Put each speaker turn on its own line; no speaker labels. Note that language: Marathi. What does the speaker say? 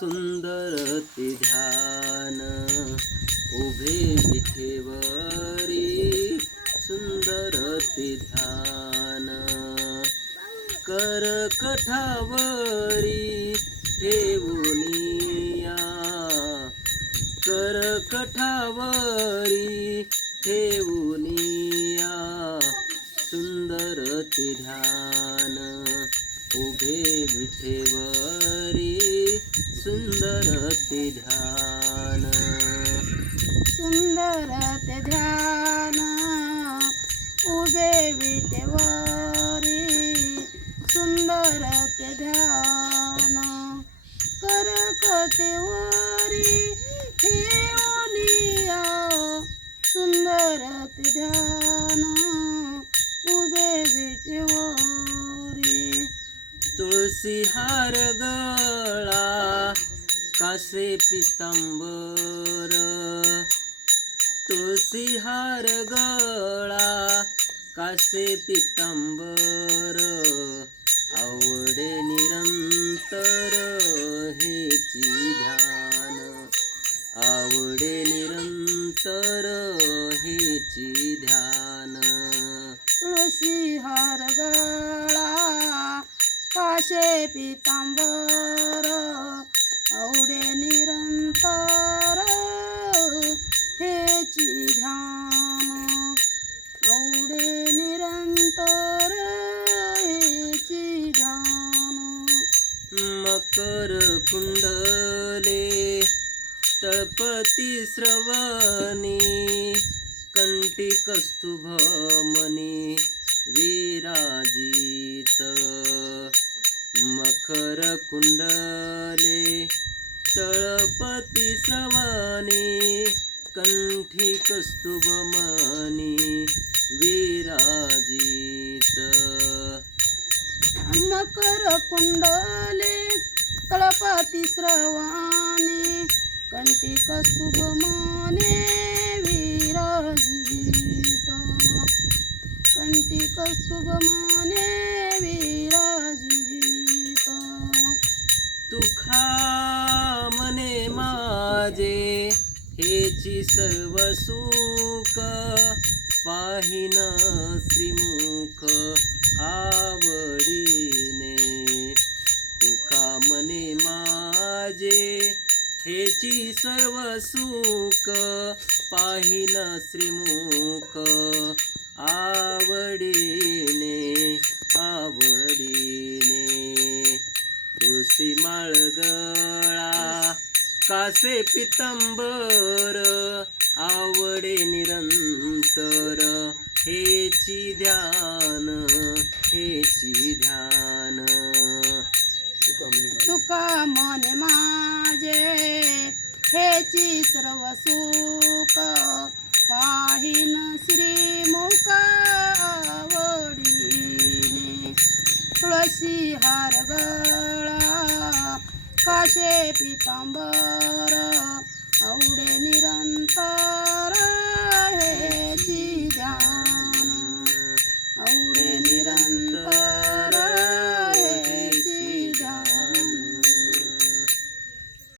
सुंदर ते ध्यान. उभे विठेवरी सुंदर ते ध्यान. कर कठावरी ठेवूनिया कर कठावरी ठेवूनिया सुंदर ते ध्यान. उभे विठेवरी सुंदर ते ध्यान.
सुंदर ते ध्यान. उभे विटेवरी. सुंदर ते ध्यान. कर कटेवरी ठेवनिया सुंदर ते ध्यान. उभे विटेवरी.
तुळसी हार गळा कासे पितांबर? तुळसी हार गळा कासे पितांबर? आवडे निरंतर हेची ध्यान. आवडे निरंतर हेची ध्यान.
तुळसी हार गळा काशे पितांबर? आवडे निरंतर हेची ध्यान. आवडे निरंतर हेची ध्यान.
मकर कुंडले तळपती श्रवणी कंठी कस्तुभमणी विराजित. मकर कुंडले श्रवणी कंठी कस्तुभमणी विराजित.
मकर कुंडले तळपाती श्रवाणे कंठी कस्तुभमाने विराजित. कंठी कस्तुभमाने विराजित.
तुखा माझे हेची सर्व सुख पाहिन श्रीमुख आवडीने. तुका मने माझे हेची सर्व सुख पाहिन श्रीमुख आवडीने आवडीने. तुळशी माळग कासे पितंबर आवडे निरंतर. हेची ध्यान हेची ध्यान.
तुका मने माझे हेची सर्व सुख पाहिन श्रीमुख आवडीने. तुळशी हार गळा काशे पितांबर आवडे निरंतर